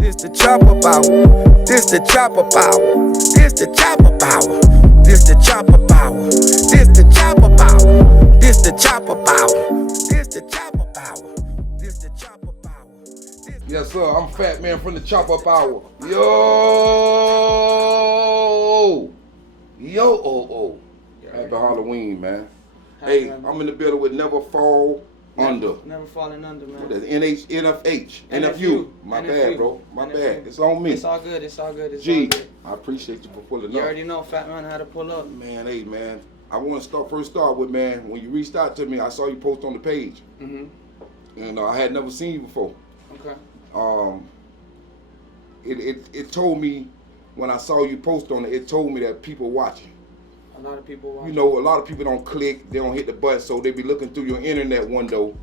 This the chopper power. This the chopper power. This the chopper power. This the chopper power. This the chopper power. This the chopper power. This the chopper power. This the chopper power. Yes, sir. I'm Fattman from the Chop-Up Hour. Yo! Happy Halloween, man. Hey, I'm in the building with Neverfallenunder. Neverfallenunder, man. That's NFU. My bad, bro. My bad. It's on me. It's all good. G, I appreciate you for pulling up. You already know Fattman how to pull up. Man, hey, man. I want to start with, man, when you reached out to me, I saw you post on the page. Mm-hmm. And I had never seen you before. Okay. It told me, when I saw you post on it, it told me that people watching. A lot of people watching. You know, a lot of people don't click, they don't hit the button, so they be looking through your internet window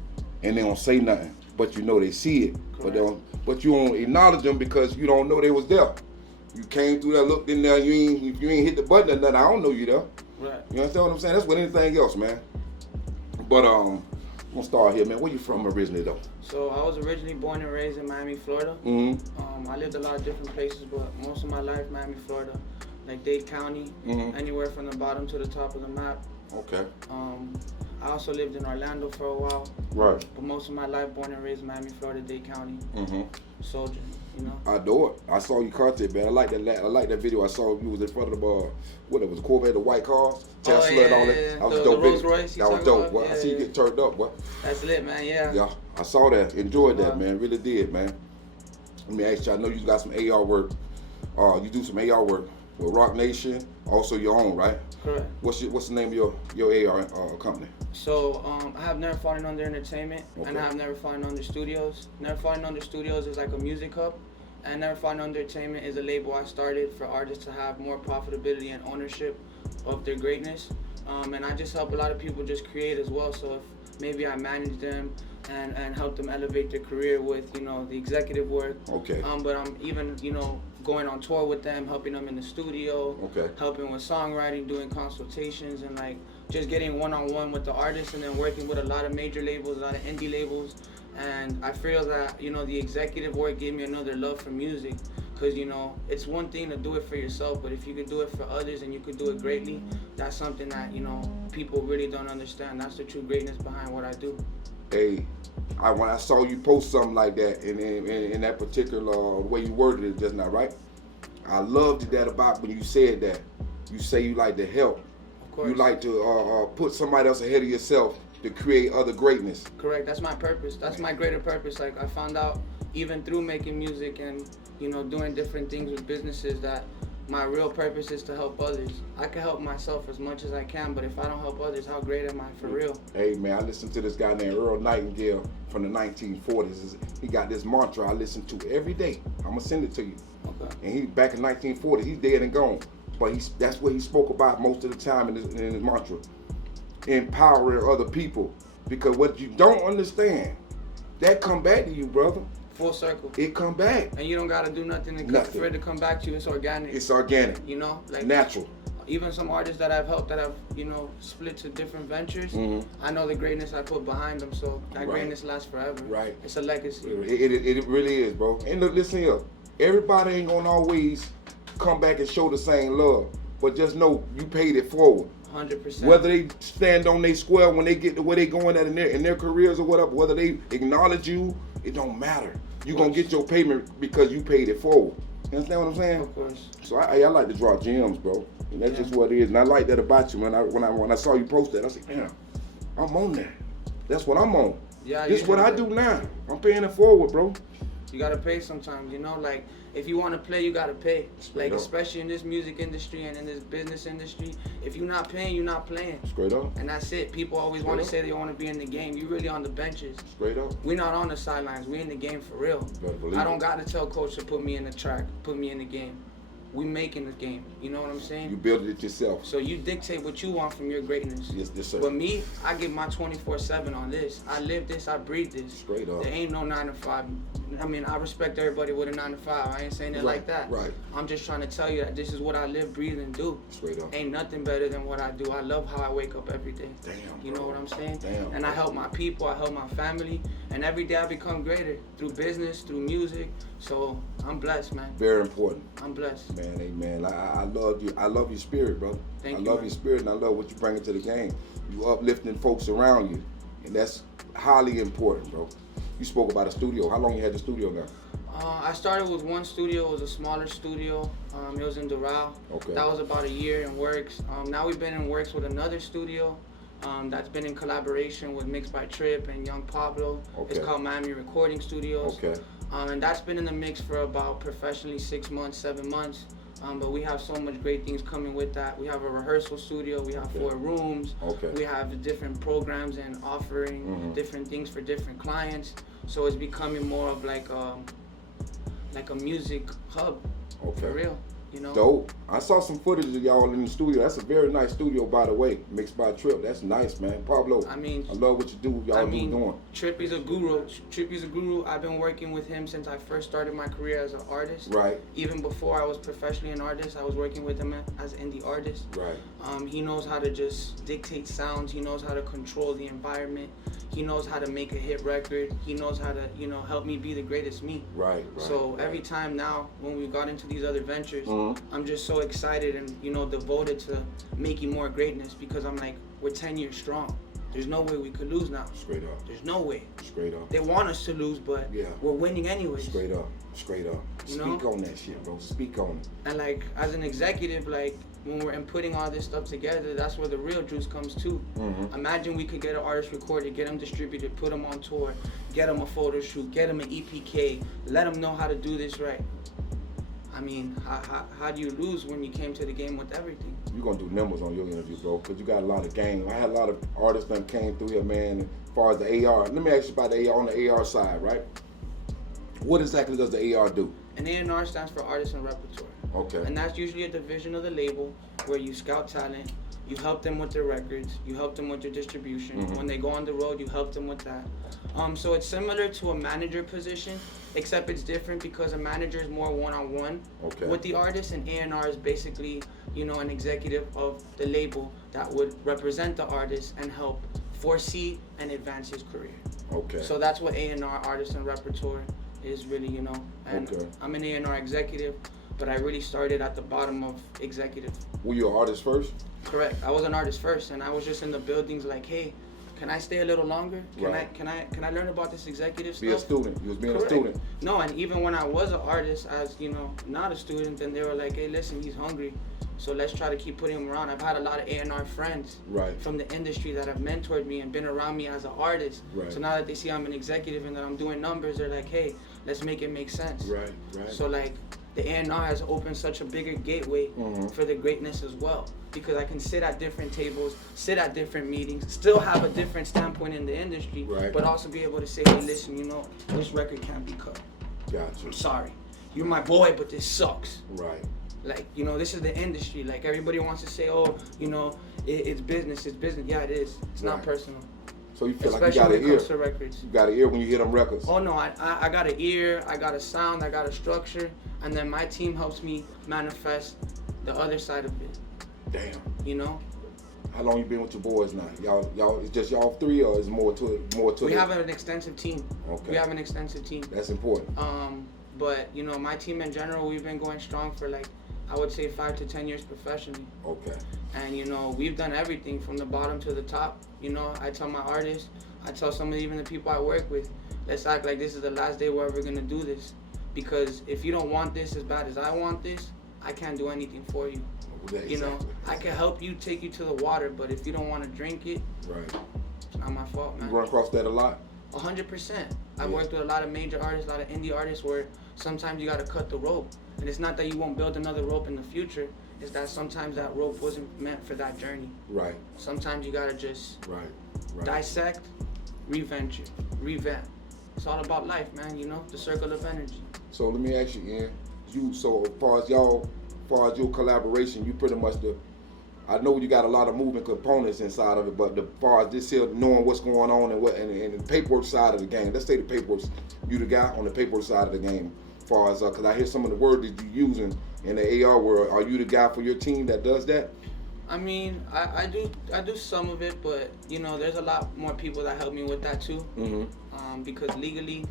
and they don't say nothing. But you know they see it. But you don't acknowledge them because you don't know they was there. You came through there, looked in there, you ain't hit the button or nothing, I don't know you there. Right. You understand what I'm saying? That's with anything else, man. But I'm gonna start here, man. Where you from originally though? So I was originally born and raised in Miami, Florida. Mm-hmm. I lived a lot of different places, but most of my life, Miami, Florida. Like Dade County, anywhere from the bottom to the top of the map. Okay. I also lived in Orlando for a while. Right. But most of my life, born and raised in Miami, Florida, Dade County. Soldier, you know. I do it. I saw you content, man. I like that video. I saw you was in front of the what it was, a Corvette, the white cars, Tesla, and all that. That was dope. The Rolls Royce. That was dope. Boy. I see you get turned up, boy. That's lit, man. Yeah. Yeah, I saw that. Enjoyed that, man. Really did, man. Let me ask you. I know you got some AR work. You do some AR work with Rock Nation, also your own, right? Correct. What's the name of your AR company? So I have Neverfallenunder Entertainment, okay, and I have Neverfallenunder Studios. Neverfallenunder Studios is like a music hub, and Neverfallenunder Entertainment is a label I started for artists to have more profitability and ownership of their greatness. And I just help a lot of people just create as well. So if maybe I manage them and help them elevate their career with, you know, the executive work. Okay. But I'm even, you know, going on tour with them, helping them in the studio. Okay. Helping with songwriting, doing consultations, and like just getting one-on-one with the artists, and then working with a lot of major labels, a lot of indie labels. And I feel that, you know, the executive work gave me another love for music. Because, you know, it's one thing to do it for yourself, but if you could do it for others and you could do it greatly, that's something that, you know, people really don't understand. That's the true greatness behind what I do. Hey, when I saw you post something like that in that particular way you worded it just now, right? I loved that about when you said that. You say you like to help. Of course. You like to put somebody else ahead of yourself to create other greatness. Correct. That's my purpose. That's my greater purpose. Like, I found out even through making music and, you know, doing different things with businesses that my real purpose is to help others. I can help myself as much as I can, but if I don't help others, how great am I for real? Hey, man, I listened to this guy named Earl Nightingale from the 1940s. He got this mantra I listen to every day. I'm going to send it to you. Okay. And he back in 1940s, he's dead and gone. But that's what he spoke about most of the time in his mantra. Empowering other people. Because what you don't understand, that come back to you, brother. Full circle. It come back. And you don't gotta do nothing for it to come back to you. It's organic. It's organic. You know, like natural. Even some artists that I've helped that have, you know, split to different ventures. I know the greatness I put behind them, so that greatness lasts forever. Right. It's a legacy. It really is, bro. And look, listen here. Everybody ain't gonna always come back and show the same love, but just know you paid it forward. 100%. Whether they stand on their square when they get to where they going at in their careers or whatever, whether they acknowledge you, it don't matter. You gonna get your payment because you paid it forward. You understand what I'm saying? Of course. So I like to draw gems, bro. And that's just what it is. And I like that about you. When I saw you post that, I said, damn, I'm on that. That's what I'm on. Yeah. This is what I do now. I'm paying it forward, bro. You gotta pay sometimes, you know, like if you wanna play, you gotta pay. Straight up. Especially in this music industry and in this business industry, if you're not paying, you're not playing. Straight up. And that's it. People always wanna say they wanna be in the game. You really on the benches. Straight up. We're not on the sidelines. We in the game for real. I don't gotta tell coach to put me in the track, put me in the game. we making the game. You know what I'm saying? You build it yourself. So you dictate what you want from your greatness. Yes, sir. But me, I give my 24/7 on this. I live this, I breathe this. Straight up. There ain't no 9 to 5. I mean, I respect everybody with a 9 to 5. I ain't saying it like that. Right. I'm just trying to tell you that this is what I live, breathe, and do. Straight up. Ain't nothing better than what I do. I love how I wake up every day. Damn. You know what I'm saying? Damn. And I help my people, I help my family, and every day I become greater through business, through music. So I'm blessed, man. Very important. I'm blessed. Man, amen. I love you. I love your spirit, brother. Thank I you, love man. your spirit, and I love what you bring to the game. You uplifting folks around you, and that's highly important, bro. You spoke about a studio. How long you had the studio now? I started with one studio. It was a smaller studio. It was in Doral. Okay. That was about a year in works. Now we've been in works with another studio that's been in collaboration with Mixed by Trip and Young Pablo. Okay. It's called Miami Recording Studios. Okay. And that's been in the mix for about professionally 6 months, 7 months. But we have so much great things coming with that. We have a rehearsal studio. We have 4 rooms. Okay. We have different programs and offering different things for different clients. So it's becoming more of like a music hub. Okay. For real. You know. Dope. I saw some footage of y'all in the studio. That's a very nice studio, by the way. Mixed by Trip. That's nice, man. Pablo. I mean, I love what you do. Y'all doing. Trippy's a guru. Trippy's a guru. I've been working with him since I first started my career as an artist. Right. Even before I was professionally an artist, I was working with him as an indie artist. Right. He knows how to just dictate sounds. He knows how to control the environment. He knows how to make a hit record. He knows how to, help me be the greatest me. Right. So every time now, when we got into these other ventures, I'm just so excited and, devoted to making more greatness because I'm like, we're 10 years strong. There's no way we could lose now. Straight up. There's no way. Straight up. They want us to lose, but we're winning anyways. Straight up. Straight up. Speak on that shit, bro. Speak on it. And like, as an executive, like, when we're putting all this stuff together, that's where the real juice comes too. Imagine we could get an artist recorded, get them distributed, put them on tour, get them a photo shoot, get them an EPK, let them know how to do this right. I mean, how do you lose when you came to the game with everything? You're going to do numbers on your interview, bro, because you got a lot of game. I had a lot of artists that came through here, man, as far as the AR. Let me ask you about the AR on the AR side, right? What exactly does the AR do? An A&R stands for Artist and Repertoire. Okay. And that's usually a division of the label where you scout talent, you help them with their records, you help them with their distribution. When they go on the road, you help them with that. So it's similar to a manager position, except it's different because a manager is more one-on-one with the artist, and A&R is basically, an executive of the label that would represent the artist and help foresee and advance his career. Okay. So that's what A&R, Artist and Repertoire, is really, And I'm an A&R executive, but I really started at the bottom of executive. Were you an artist first? Correct. I was an artist first, and I was just in the buildings like, hey, can I stay a little longer? Can I learn about this executive stuff? Be a student. You was being Correct. a student. No, and even when I was an artist, as not a student, then they were like, hey, listen, he's hungry, so let's try to keep putting him around. I've had a lot of A&R friends from the industry that have mentored me and been around me as an artist. Right. So now that they see I'm an executive and that I'm doing numbers, they're like, hey, let's make it make sense. Right. So like, the A&R has opened such a bigger gateway for the greatness as well, because I can sit at different tables, sit at different meetings, still have a different standpoint in the industry, but also be able to say, hey, listen, this record can't be cut. Gotcha. I'm sorry. You're my boy, but this sucks. Right. Like, this is the industry. Like, everybody wants to say, oh, it's business. Yeah, it is. It's not personal. So you feel Especially like you got an when it ear. comes to records. You got an ear when you hear them records. Oh no, I got an ear, I got a sound, I got a structure, and then my team helps me manifest the other side of it. Damn. How long you been with your boys now? Y'all, it's just y'all three, or is more to it? We have an extensive team. Okay. We have an extensive team. That's important. But my team in general, we've been going strong for I would say 5 to 10 years professionally. Okay. And we've done everything from the bottom to the top. I tell my artists, I tell some of even the people I work with, let's act like this is the last day we're ever gonna do this. Because if you don't want this as bad as I want this, I can't do anything for you. Exactly. I can help you, take you to the water, but if you don't want to drink it, it's not my fault, man. You run across that a lot? 100%. I've worked with a lot of major artists, a lot of indie artists where sometimes you gotta cut the rope. And it's not that you won't build another rope in the future, it's that sometimes that rope wasn't meant for that journey. Right. Sometimes you gotta just right. dissect, revamp. It's all about life, man, the circle of energy. So let me ask you, Ian, so as far as y'all far as your collaboration, you pretty much I know you got a lot of moving components inside of it, but as far as this here, knowing what's going on and the paperwork side of the game, let's say the paperwork, you the guy on the paperwork side of the game. As far as, because I hear some of the words that you're using in the AR world, are you the guy for your team that does that? I mean, I do some of it, but you know, there's a lot more people that help me with that too. Because legally,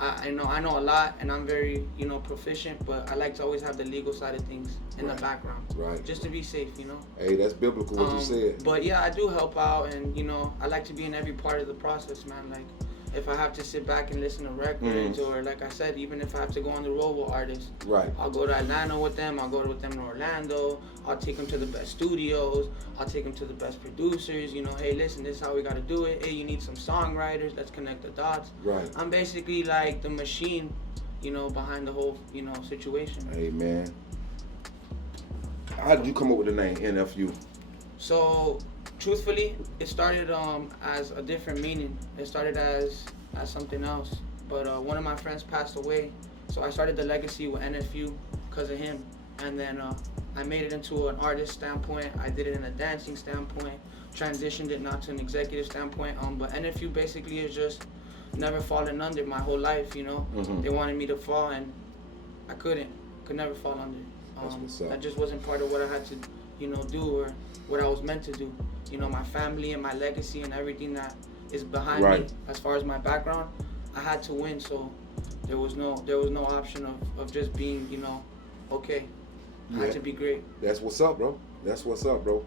I know a lot, and I'm very, you know, proficient, but I like to always have the legal side of things in the background, just to be safe, you know. Hey, that's biblical what you said. But yeah, I do help out, and you know, I like to be in every part of the process, man. Like, if I have to sit back and listen to records, or like I said, even if I have to go on the road with artists, I'll go to Atlanta with them, I'll go with them to Orlando, I'll take them to the best studios, I'll take them to the best producers, you know, hey, listen, this is how we gotta do it, hey, you need some songwriters, let's connect the dots. I'm basically like the machine, you know, behind the whole, you know, situation. Hey, man. How did you come up with the name NFU? So, truthfully, it started as a different meaning. It started as something else. But one of my friends passed away, so I started the legacy with NFU because of him. And then I made it into an artist standpoint. I did it in a dancing standpoint. Transitioned it now to an executive standpoint. But NFU basically is just Neverfallenunder my whole life, you know. They wanted me to fall, and I could never fall under. That just wasn't part of what I had to, you know, do or what I was meant to do. You know, my family and my legacy and everything that is behind me, as far as my background, I had to win. So there was no option of just being, you know, okay. I had to be great. That's what's up, bro. That's what's up, bro.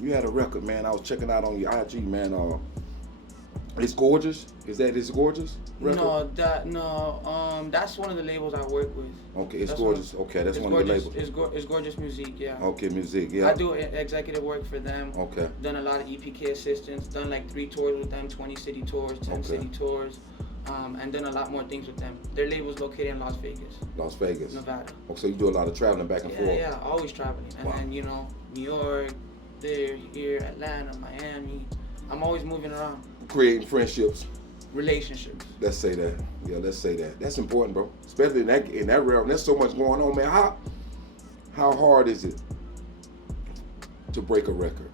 You had a record, man. I was checking out on your IG, man. It's Gorgeous. Is that It's Gorgeous record? That's one of the labels I work with. Okay, It's Gorgeous. Okay, that's one of the labels. It's Gorgeous Music, yeah. Okay, music, yeah. I do executive work for them. Okay. Done a lot of EPK assistance. Done like 3 tours with them, 20 city tours, 10 city tours, and done a lot more things with them. Their label's located in Las Vegas. Las Vegas. Nevada. Okay, so you do a lot of traveling back and forth. Yeah, always traveling. And you know, New York, there, here, Atlanta, Miami. I'm always moving around. Creating friendships. Relationships. Let's say that. Yeah, let's say that. That's important, bro. Especially in that realm. There's so much going on, man. How hard is it to break a record?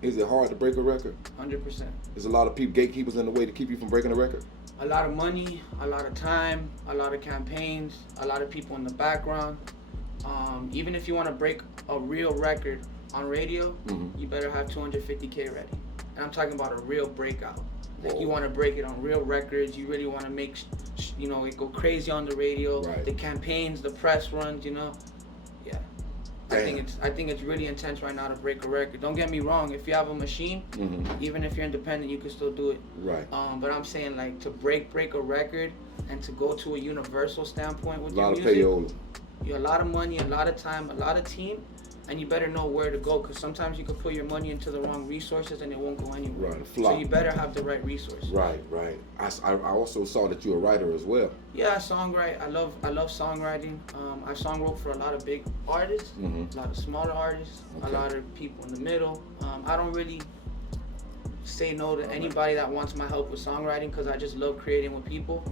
Is it hard to break a record? 100%. There's a lot of people, gatekeepers in the way to keep you from breaking a record? A lot of money, a lot of time, a lot of campaigns, a lot of people in the background. Even if you want to break a real record on radio, you better have 250K ready. And I'm talking about a real breakout. Like, you want to break it on real records. You really want to make, you know, it go crazy on the radio. The campaigns, the press runs, you know. Yeah. I think it's really intense right now to break a record. Don't get me wrong. If you have a machine, even if you're independent, you can still do it. But I'm saying, like, to break a record and to go to a universal standpoint with your music. A lot of payola. You have a lot of money, a lot of time, a lot of team. And you better know where to go, because sometimes you could put your money into the wrong resources and it won't go anywhere. So you better have the right resources. Right. I also saw that you're a writer as well. Yeah, I songwrite. I love songwriting. I songwrote for a lot of big artists, a lot of smaller artists, a lot of people in the middle. I don't really say no to anybody that wants my help with songwriting, because I just love creating with people.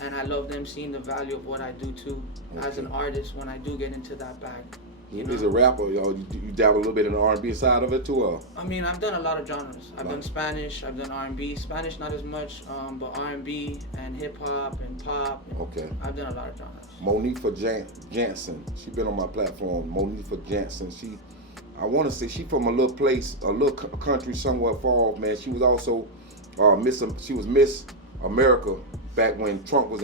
And I love them seeing the value of what I do too, as an artist, when I do get into that bag. As a rapper, you dabble a little bit in the R&B side of it too? I mean, I've done a lot of genres. I've done Spanish, I've done R&B. Spanish not as much, but R&B and hip-hop and pop. I've done a lot of genres. Monifa Jansen, she been on my platform. Monifa Jansen, I want to say she from a little place, a little country somewhere far off, man. She was also Miss America back when Trump was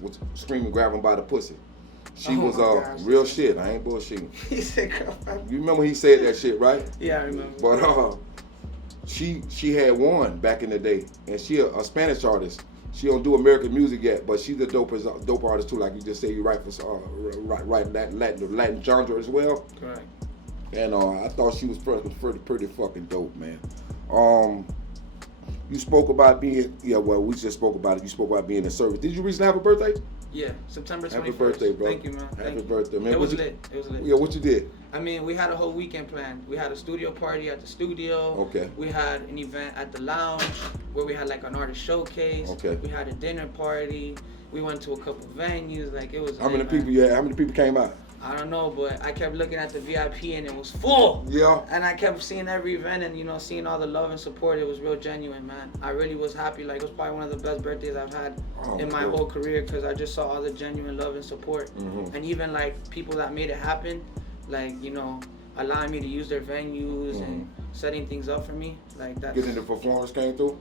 was screaming, grab him by the pussy. She was real shit. I ain't bullshitting. He said, girlfriend. You remember he said that shit, right? Yeah, I remember. But she had won back in the day, and she a Spanish artist. She don't do American music yet, but she's a dope artist too. Like you just say, you write for write Latin genre as well. Correct. And I thought she was pretty fucking dope, man. You spoke about being, we just spoke about it. You spoke about being in service. Did you recently have a birthday? Yeah, September 21st. Happy birthday, bro. Thank you, man. Happy birthday, man. It was lit. Yeah, what you did? I mean, we had a whole weekend planned. We had a studio party at the studio. Okay. We had an event at the lounge where we had like an artist showcase. Okay. We had a dinner party. We went to a couple venues. Like it was. How many people? Yeah, how many people came out? I don't know, but I kept looking at the VIP and it was full. Yeah. And I kept seeing every event and, seeing all the love and support. It was real genuine, man. I really was happy. Like, it was probably one of the best birthdays I've had in my whole career because I just saw all the genuine love and support. Mm-hmm. And even, like, people that made it happen, like, allowing me to use their venues and setting things up for me. Like, that's... Getting the performance came through?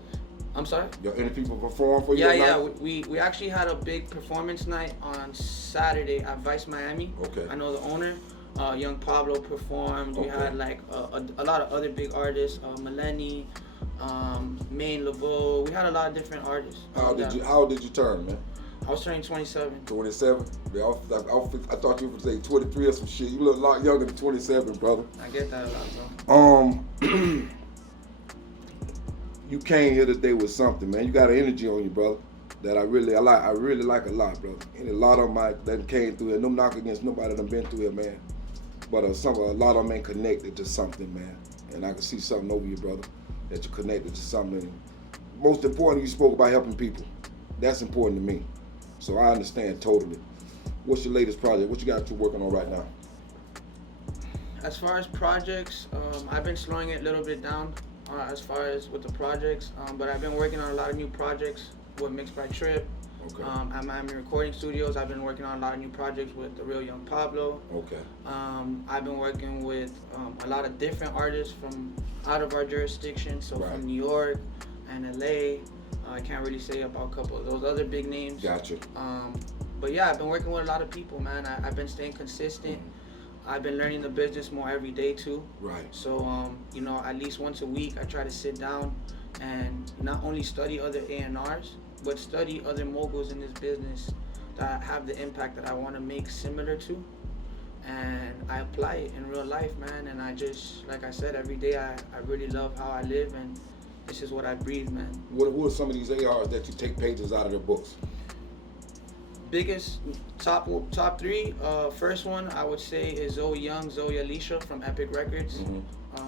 I'm sorry? Any people perform for you? Yeah. We actually had a big performance night on Saturday at Vice Miami. Okay. I know the owner. Young Pablo performed. We had like a lot of other big artists. Melanie, Maine Laveau. We had a lot of different artists. How old did you turn, man? I was turning 27. 27? Yeah, I thought you would say 23 or some shit. You look a lot younger than 27, brother. I get that a lot, though. You came here today with something, man. You got an energy on you, brother, that I really like a lot, brother. And a lot of them that came through here, no knock against nobody that been through here, man. But a lot of them ain't connected to something, man. And I can see something over you, brother, that you're connected to something. And most important, you spoke about helping people. That's important to me. So I understand totally. What's your latest project? What you got you working on right now? As far as projects, I've been slowing it a little bit down. As far as with the projects, but I've been working on a lot of new projects with Mixed by Trip. Okay. At Miami Recording Studios, I've been working on a lot of new projects with the real Young Pablo. Okay. I've been working with a lot of different artists from out of our jurisdiction, so Right. from New York and LA. I can't really say about a couple of those other big names. Gotcha. But yeah, I've been working with a lot of people, man. I've been staying consistent. I've been learning the business more every day too. Right. So, at least once a week, I try to sit down and not only study other A&Rs, but study other moguls in this business that have the impact that I want to make similar to. And I apply it in real life, man. And I just, like I said, every day I really love how I live, and this is what I breathe, man. Who are some of these ARs that you take pages out of their books? Biggest top three. First one I would say is Zoe Alicia from Epic Records,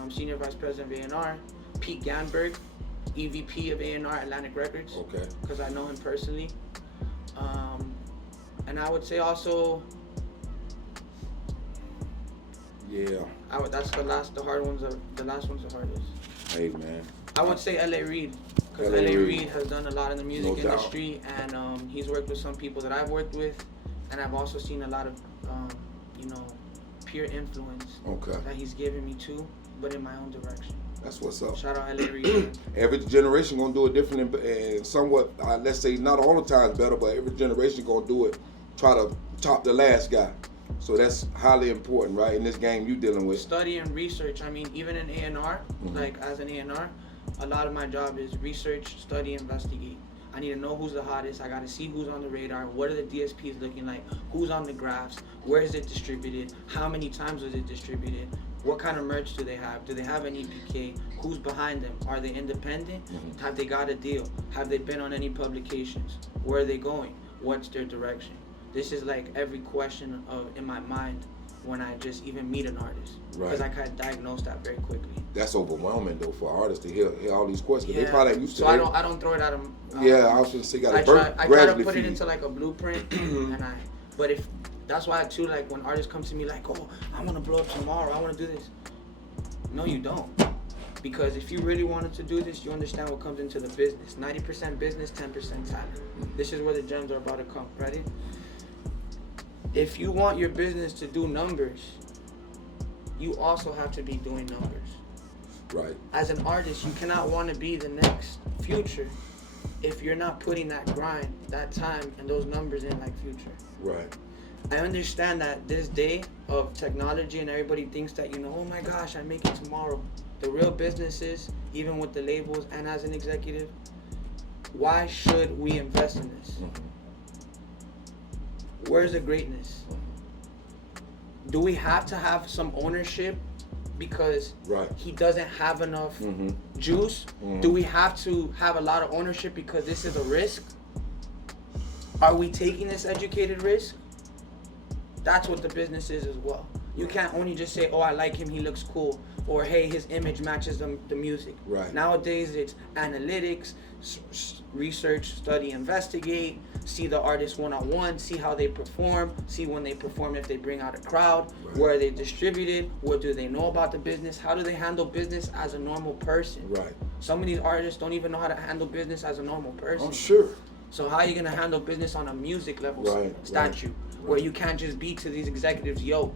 Senior Vice President of A&R. Pete Ganberg, EVP of A&R Atlantic Records. Okay. Because I know him personally. And I would say also. Yeah. That's the last one's the hardest. Hey, man. I would say L.A. Reid. Because L.A. L.A. Reid Reid has done a lot in the music industry, and he's worked with some people that I've worked with, and I've also seen a lot of, peer influence that he's given me too, but in my own direction. That's what's up. Shout out L.A. Reid. Every generation gonna do it different and somewhat, let's say not all the times better, but every generation gonna do it, try to top the last guy. So that's highly important, right, in this game you dealing with. Study and research. I mean, even in A&R, like as an A&R, a lot of my job is research, study, investigate. I need to know who's the hottest. I got to see who's on the radar. What are the DSPs looking like? Who's on the graphs? Where is it distributed? How many times was it distributed? What kind of merch do they have? Do they have an EPK? Who's behind them? Are they independent? Have they got a deal? Have they been on any publications? Where are they going? What's their direction? This is like every question in my mind when I just even meet an artist. Because I can diagnose that very quickly. That's overwhelming though for artists to hear all these questions. Yeah. They probably used to. So I don't throw it at them. I was gonna say I try to put it into like a blueprint, but if that's why too, like when artists come to me like, oh, I want to blow up tomorrow, I want to do this. No, you don't. Because if you really wanted to do this, you understand what comes into the business. 90% business, 10% talent. This is where the gems are about to come. Ready? If you want your business to do numbers, you also have to be doing numbers. Right. As an artist, you cannot want to be the next Future if you're not putting that grind, that time, and those numbers in like Future. Right. I understand that this day of technology and everybody thinks that, oh my gosh, I make it tomorrow. The real businesses, even with the labels and as an executive, why should we invest in this? Where's the greatness? Do we have to have some ownership because Right. he doesn't have enough Mm-hmm. juice? Mhm. Do we have to have a lot of ownership because this is a risk? Are we taking this educated risk? That's what the business is as well. You can't only just say, oh, I like him, he looks cool, or hey, his image matches the music. Right. Nowadays, it's analytics, research, study, investigate, see the artist one-on-one, see how they perform, see when they perform if they bring out a crowd, Right. where are they distributed, what do they know about the business, how do they handle business as a normal person. Right. Some of these artists don't even know how to handle business as a normal person. I'm sure. So how are you going to handle business on a music level statute where you can't just be to these executives, yo,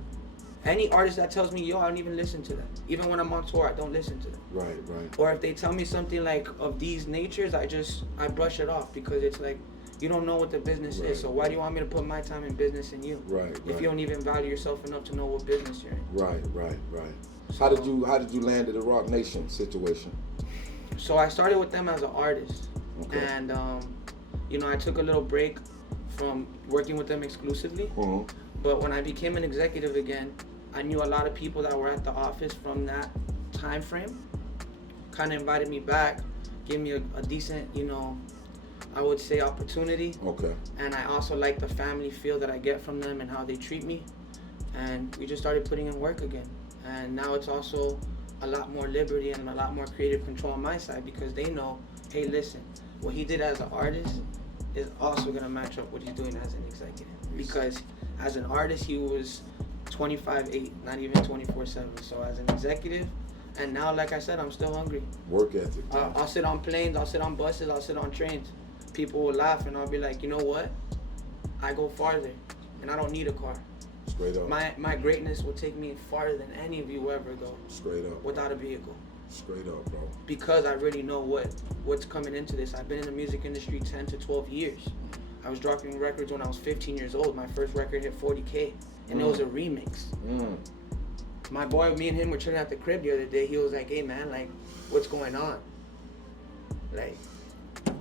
any artist that tells me, yo, I don't even listen to them. Even when I'm on tour, I don't listen to them. Right, right. Or if they tell me something like of these natures, I brush it off because it's like, you don't know what the business Right. is. So why do you want me to put my time in business in you? Right, If right. you don't even value yourself enough to know what business you're in. Right. How did you land at the Rock Nation situation? So I started with them as an artist. Okay. And, I took a little break from working with them exclusively. Mm-hmm. But when I became an executive again, I knew a lot of people that were at the office from that time frame. Kind of invited me back, gave me a decent, I would say opportunity. Okay. And I also like the family feel that I get from them and how they treat me. And we just started putting in work again. And now it's also a lot more liberty and a lot more creative control on my side because they know, hey, listen, what he did as an artist is also going to match up what he's doing as an executive. Because as an artist, he was 25/8, not even 24/7. So as an executive, and now, like I said, I'm still hungry. Work ethic. I'll sit on planes, I'll sit on buses, I'll sit on trains. People will laugh and I'll be like, you know what? I go farther and I don't need a car. Straight up. My greatness will take me farther than any of you will ever go Straight up. without a vehicle. Straight up, bro. Because I really know what's coming into this. I've been in the music industry 10 to 12 years. I was dropping records when I was 15 years old. My first record hit 40K, and it was a remix. My boy, me and him were chilling at the crib the other day. He was like, hey man, like, what's going on? Like,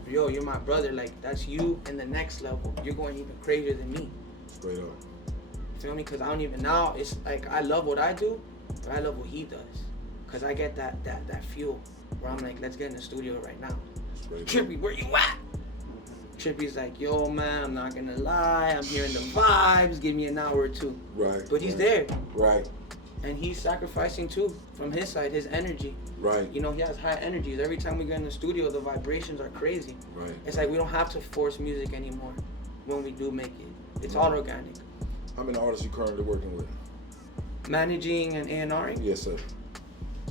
yo, you're my brother. Like, that's you in the next level. You're going even crazier than me. Straight up. Feel me? Because I don't even, now it's like, I love what I do, but I love what he does. Because I get that fuel where I'm like, let's get in the studio right now. Straight up. Trippy, where you at? Trippy's like, yo man, I'm not gonna lie, I'm hearing the vibes, give me an hour or two. Right. But he's there. Right. And he's sacrificing too, from his side, his energy. Right. He has high energies. Every time we get in the studio, the vibrations are crazy. Right. It's like we don't have to force music anymore when we do make it. It's all organic. How many artists you currently working with? Managing and A&Ring, Yes, sir.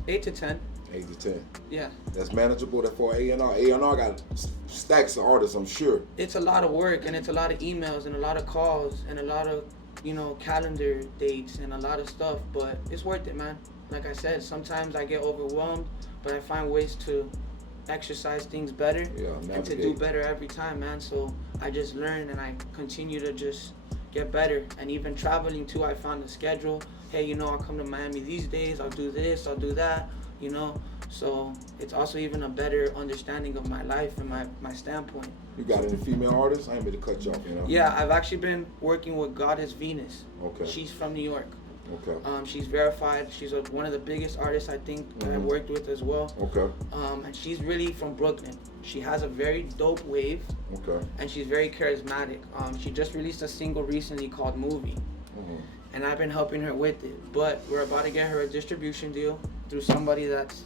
8 to 10. 8 to 10. Yeah. That's manageable. That for A&R. A&R got stacks of artists, I'm sure. It's a lot of work and it's a lot of emails and a lot of calls and a lot of, calendar dates and a lot of stuff, but it's worth it, man. Like I said, sometimes I get overwhelmed, but I find ways to exercise things better and to do better every time, man. So I just learn and I continue to just get better. And even traveling too, I found a schedule. Hey, I'll come to Miami these days, I'll do this, I'll do that, So it's also even a better understanding of my life and my standpoint. You got any female artists? I ain't mean to cut you off, Yeah, I've actually been working with Goddess Venus. Okay. She's from New York. Okay. She's verified. She's one of the biggest artists I think that I've worked with as well. Okay. And she's really from Brooklyn. She has a very dope wave. Okay. And she's very charismatic. She just released a single recently called Movie. Mm-hmm. And I've been helping her with it. But we're about to get her a distribution deal through somebody that's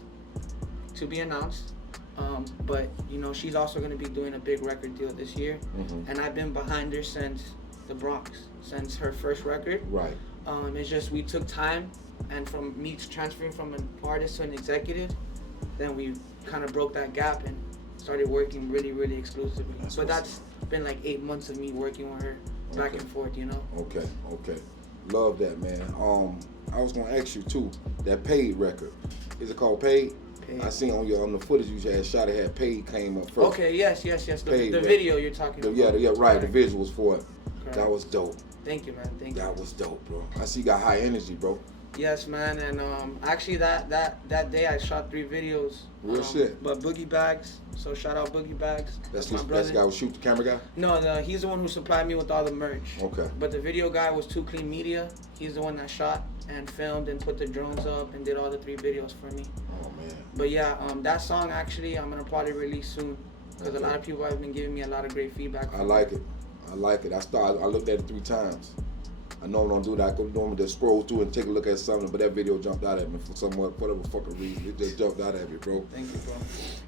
to be announced. But she's also going to be doing a big record deal this year. Mm-hmm. And I've been behind her since the Bronx, since her first record. Right. It's just we took time, and from me transferring from an artist to an executive, then we kind of broke that gap and started working really, really exclusively. But that's been like 8 months of me working with her back and forth, Okay. Love that, man. I was gonna ask you too, that Paid record. Is it called Paid? I seen on the footage you had shot, it had Paid came up first. Okay, yes. The Paid video you're talking about. Yeah, right. Correct. The visuals for it. Correct. That was dope. Thank you, man. Thank you. That was dope, bro. I see you got high energy, bro. Yes, man, and actually that day I shot 3 videos. Real shit. But Boogie Bags, so shout out Boogie Bags. That's my brother. That's the guy who shoot the camera guy? No, he's the one who supplied me with all the merch. Okay. But the video guy was Too Clean Media. He's the one that shot and filmed and put the drones up and did all the 3 videos for me. Oh, man. But yeah, that song actually I'm going to probably release soon because a lot of people have been giving me a lot of great feedback. I like it. I looked at it 3 times. I normally don't do that. I go normally just scroll through and take a look at something, but that video jumped out at me for whatever fucking reason. It just jumped out at me, bro. Thank you, bro.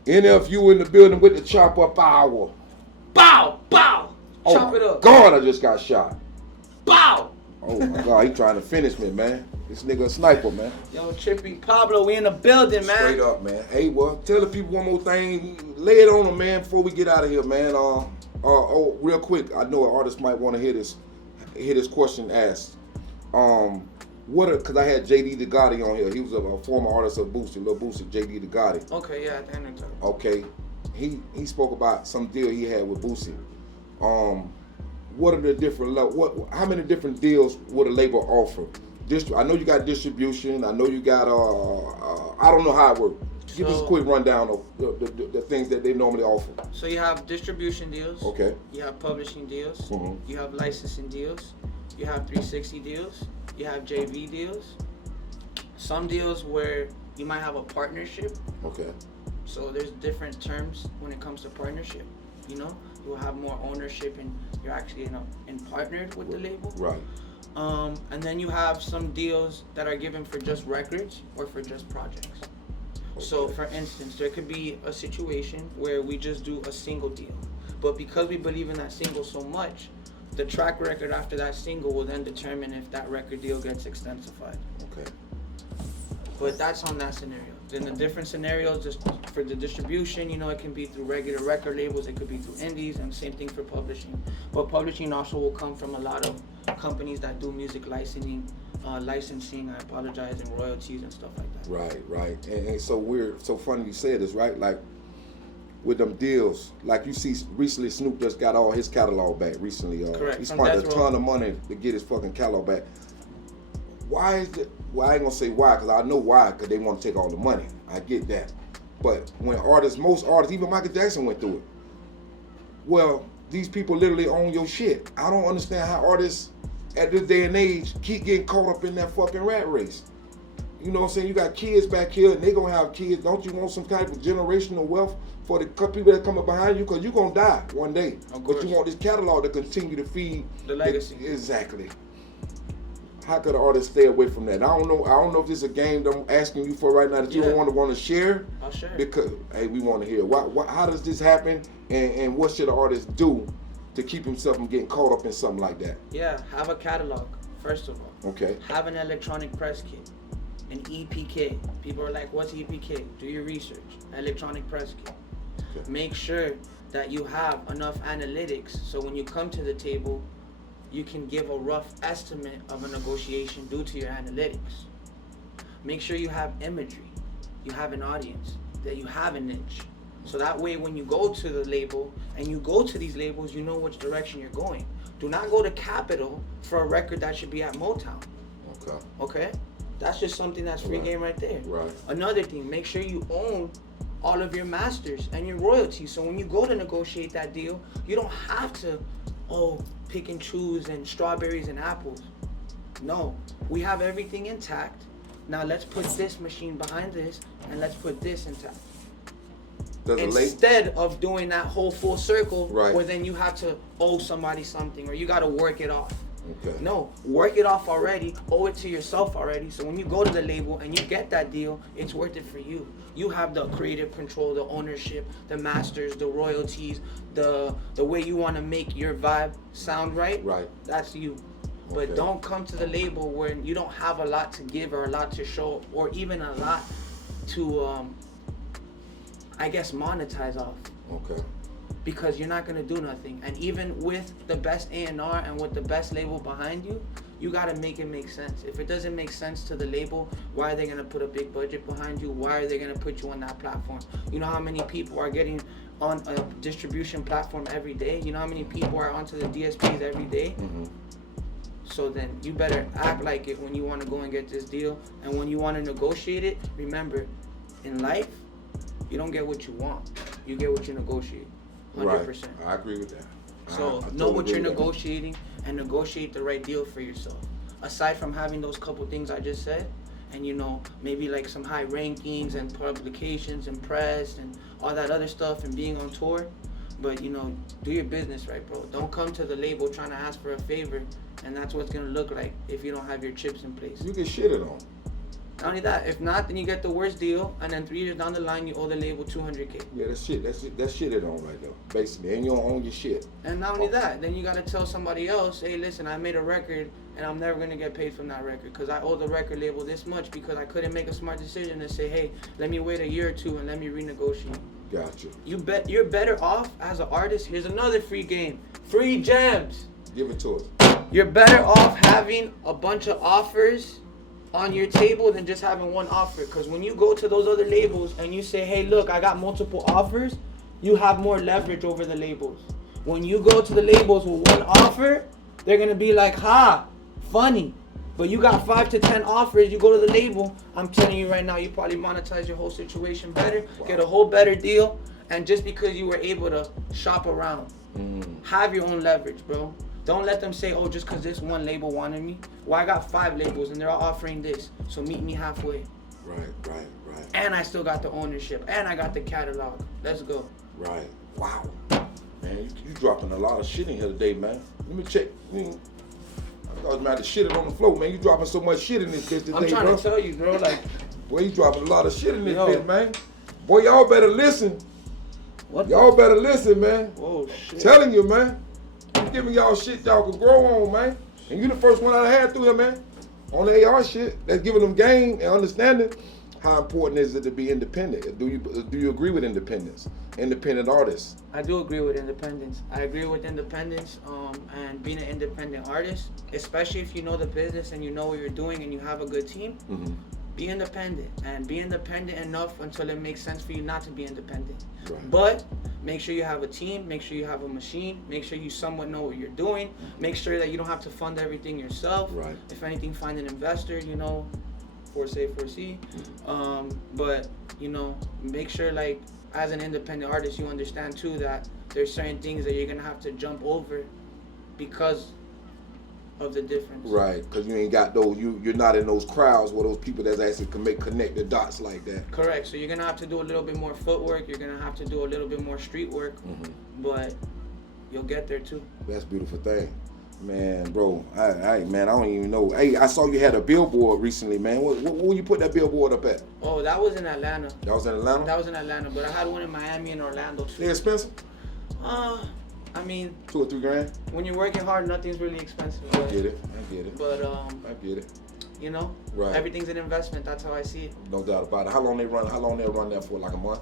NFU in the building with the chop up hour. Bow! Bow! Oh Chop it up. God, I just got shot. Bow! Oh my God, he trying to finish me, man. This nigga a sniper, man. Yo, Trippy Pablo, we in the building, man. Straight up, man. Hey, well, tell the people one more thing. Lay it on them, man, before we get out of here, man. Real quick, I know an artist might want to hear this question asked. Because I had JD the Gotti on here. He was a former artist of Boosie, Lil Boosie, JD the Gotti. Okay, yeah, at the end of the time. Okay, he spoke about some deal he had with Boosie. What are the different how many different deals would a label offer? I know you got distribution. I know you got I don't know how it works. Give us a quick rundown of the things that they normally offer. So you have distribution deals. Okay. You have publishing deals. Mm-hmm. You have licensing deals. You have 360 deals. You have JV deals. Some deals where you might have a partnership. Okay. So there's different terms when it comes to partnership. You know, you will have more ownership and you're actually in partnered with the label. Right. And then you have some deals that are given for just records or for just projects. Okay. So for instance, there could be a situation where we just do a single deal. But because we believe in that single so much, the track record after that single will then determine if that record deal gets extensified. Okay. But that's on that scenario. Then the different scenarios, just for the distribution, it can be through regular record labels, it could be through indies, and same thing for publishing. But publishing also will come from a lot of companies that do music licensing, and royalties and stuff like that. Right. And so funny you said this, right? Like with them deals, like you see recently Snoop just got all his catalog back recently. Correct. He spent a ton of money to get his fucking catalog back. Why is it? Well, I ain't gonna say why, because I know why, because they want to take all the money. I get that. But when most artists, even Michael Jackson went through it. Well, these people literally own your shit. I don't understand how artists at this day and age keep getting caught up in that fucking rat race. You know what I'm saying? You got kids back here, and they gonna have kids. Don't you want some type of generational wealth for the people that come up behind you? Because you're gonna die one day. But you want this catalog to continue to feed the legacy. Exactly. How could an artist stay away from that? I don't know if this is a game that I'm asking you for right now that you don't want to share. I'll share. Because hey, we want to hear. How does this happen? And what should an artist do to keep himself from getting caught up in something like that? Yeah, have a catalog first of all. Okay. Have an electronic press kit, an EPK. People are like, "What's EPK?" Do your research. Electronic press kit. Okay. Make sure that you have enough analytics so when you come to the table, you can give a rough estimate of a negotiation due to your analytics. Make sure you have imagery, you have an audience, that you have a niche. So that way when you go to the label and you go to these labels, you know which direction you're going. Do not go to Capitol for a record that should be at Motown. Okay? That's just something that's free game right there. Right. Another thing, make sure you own all of your masters and your royalties. So when you go to negotiate that deal, you don't have to, pick and choose and strawberries and apples. No, we have everything intact. Now let's put this machine behind this and let's put this intact. Instead of doing that whole full circle where then you have to owe somebody something or you got to work it off. Okay. No, work it off already, owe it to yourself already. So when you go to the label and you get that deal, it's worth it for you. You have the creative control, the ownership, the masters, the royalties, the way you want to make your vibe sound right. Right. That's you. Okay. But don't come to the label where you don't have a lot to give or a lot to show or even a lot to, monetize off. Okay. Because you're not gonna do nothing. And even with the best A&R and with the best label behind you, you gotta make it make sense. If it doesn't make sense to the label, why are they gonna put a big budget behind you? Why are they gonna put you on that platform? You know how many people are getting on a distribution platform every day? You know how many people are onto the DSPs every day? Mm-hmm. So then you better act like it when you want to go and get this deal. And when you want to negotiate it, remember, in life, you don't get what you want. You get what you negotiate. 100%. Right. I agree with that. So I know what you're agree with that. negotiating and negotiate the right deal for yourself. Aside from having those couple things I just said, and you know, maybe like some high rankings and publications and press and all that other stuff and being on tour, but you know, do your business right, bro. Don't come to the label trying to ask for a favor, and that's what it's gonna look like if you don't have your chips in place. You get shitted on. Not only that, if not, then you get the worst deal, and then 3 years down the line, you owe the label $200K. Yeah, that's shitted on right there, basically, and you don't own your shit. And not only that, then you gotta tell somebody else, hey, listen, I made a record, and I'm never gonna get paid from that record, because I owe the record label this much, because I couldn't make a smart decision to say, hey, let me wait a year or two and let me renegotiate. Gotcha. You're better off as an artist. Here's another free game. Free gems. Give it to us. You're better off having a bunch of offers on your table than just having one offer. Because when you go to those other labels and you say, hey, look, I got multiple offers, you have more leverage over the labels. When you go to the labels with one offer, they're going to be like, ha, funny. But you got 5 to 10 offers, you go to the label, I'm telling you right now, you probably monetize your whole situation better, get a whole better deal, and just because you were able to shop around, have your own leverage, bro. Don't let them say, oh, just because this one label wanted me. Well, I got 5 labels and they're all offering this, so meet me halfway. Right. And I still got the ownership, and I got the catalog. Let's go. Right. Wow. Man, you dropping a lot of shit in here today, man. Let me check. I thought it was about to shit it on the floor, man. You dropping so much shit in this bitch today, I'm trying bro. to tell you, bro, like, Boy, you dropping a lot of shit in this Yo. bitch, man. Boy, y'all better listen. what? Y'all better listen, man. Whoa, shit. Telling you, man. I'm giving y'all shit y'all can grow on, man. And you the first one I had through here, man. On the AR shit, that's giving them game and understanding how important is it to be independent. Do you agree with independence? Independent artists. I do agree with independence. I agree with independence and being an independent artist, especially if you know the business and you know what you're doing and you have a good team. Mm-hmm. Be independent, and be independent enough until it makes sense for you not to be independent. Right. But make sure you have a team, make sure you have a machine, make sure you somewhat know what you're doing, make sure that you don't have to fund everything yourself. Right. If anything, find an investor, you know, foresee. But, you know, make sure, like, as an independent artist, you understand too that there's certain things that you're gonna have to jump over because of the difference. Right, because you ain't got those, you're not in those crowds where those people that actually can connect the dots like that. Correct. So you're gonna have to do a little bit more footwork. You're gonna have to do a little bit more street work, but you'll get there too. That's a beautiful thing. Man, bro, I don't even know. Hey, I saw you had a billboard recently, man. Where you put that billboard up at? Oh, that was in Atlanta. That was in Atlanta? That was in Atlanta, but I had one in Miami and Orlando too. They expensive? I mean, $2 or $3 grand? when you're working hard, nothing's really expensive. I get it. But I get it. you know, Right. everything's an investment. That's how I see it. No doubt about it. How long they run that for? Like a month?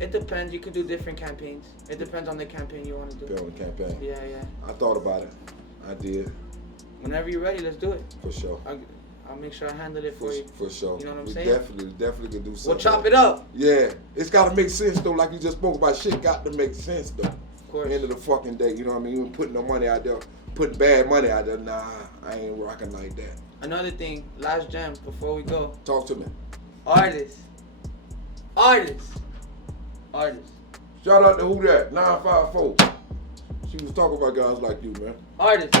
It depends. You could do different campaigns. It depends on the campaign you want to do. Building campaign. Yeah. I thought about it. I did. Whenever you're ready, let's do it. For sure. I'll make sure I handle it for you. For sure. You know what I'm we saying? Definitely could do something. We'll chop it up. Yeah. It's got to make sense, though. Like you just spoke about, shit got to make sense, though. Of course. End of the fucking day, you know what I mean? You ain't putting no money out there, putting bad money out there. Nah, I ain't rocking like that. Another thing, last gem before we go. Talk to me. Artists. Shout out to who that? 954. She was talking about guys like you, man. Artists.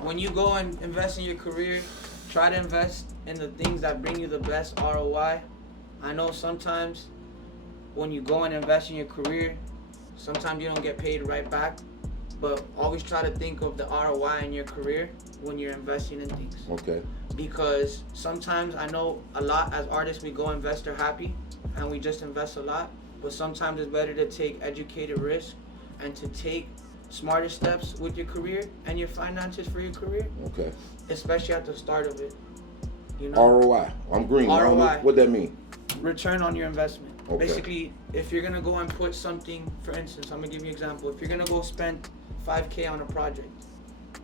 When you go and invest in your career, try to invest in the things that bring you the best ROI. I know sometimes when you go and invest in your career, sometimes you don't get paid right back, but always try to think of the ROI in your career when you're investing in things. Okay. Because sometimes I know a lot as artists, we go investor happy and we just invest a lot, but sometimes it's better to take educated risk and to take smarter steps with your career and your finances for your career. Okay. Especially at the start of it. You know? ROI. I'm green. I don't know ROI. what that mean? Return on your investment. Okay. Basically, if you're gonna go and put something, for instance, I'm gonna give you an example. If you're gonna go spend $5K on a project,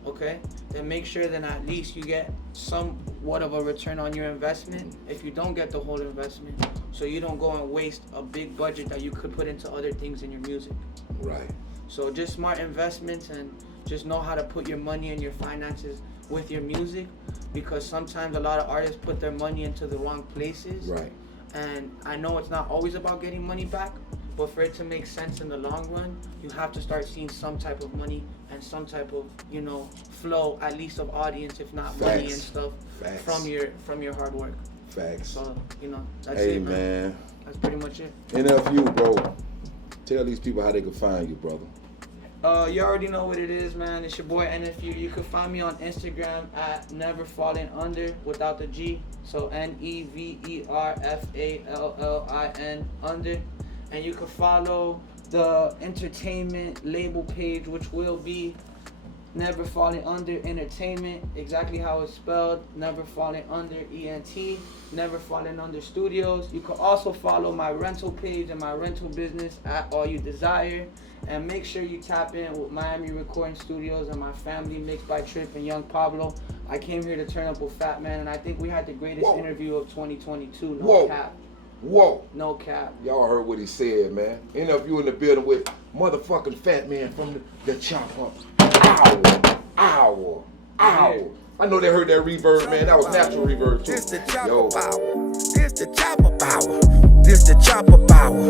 okay, then make sure that at least you get somewhat of a return on your investment if you don't get the whole investment, so you don't go and waste a big budget that you could put into other things in your music. Right. So just smart investments and just know how to put your money and your finances with your music, because sometimes a lot of artists put their money into the wrong places. Right. And I know it's not always about getting money back, but for it to make sense in the long run, you have to start seeing some type of money and some type of, you know, flow, at least of audience, if not money and stuff, from your hard work. Facts. So, you know, that's Hey, it, man. That's pretty much it. NFU, bro. Tell these people how they can find you, brother. You already know what it is, man. It's your boy NFU. You can find me on Instagram at Neverfallenunder without the G. So NEVERFALLIN under. And you can follow the entertainment label page, which will be Neverfallenunder Entertainment, exactly how it's spelled, Neverfallenunder ENT, Neverfallenunder Studios. You can also follow my rental page and my rental business at All You Desire. And make sure you tap in with Miami Recording Studios and my family, Mixed by Trip and Young Pablo. I came here to turn up with Fattman, and I think we had the greatest interview of 2022. No cap. Whoa. No cap. Y'all heard what he said, man. NFU in the building with motherfucking Fattman from the chopper. Ow. I know they heard that reverb, man. That was natural reverb too. This the chopper power. This the chopper power. This the chopper power.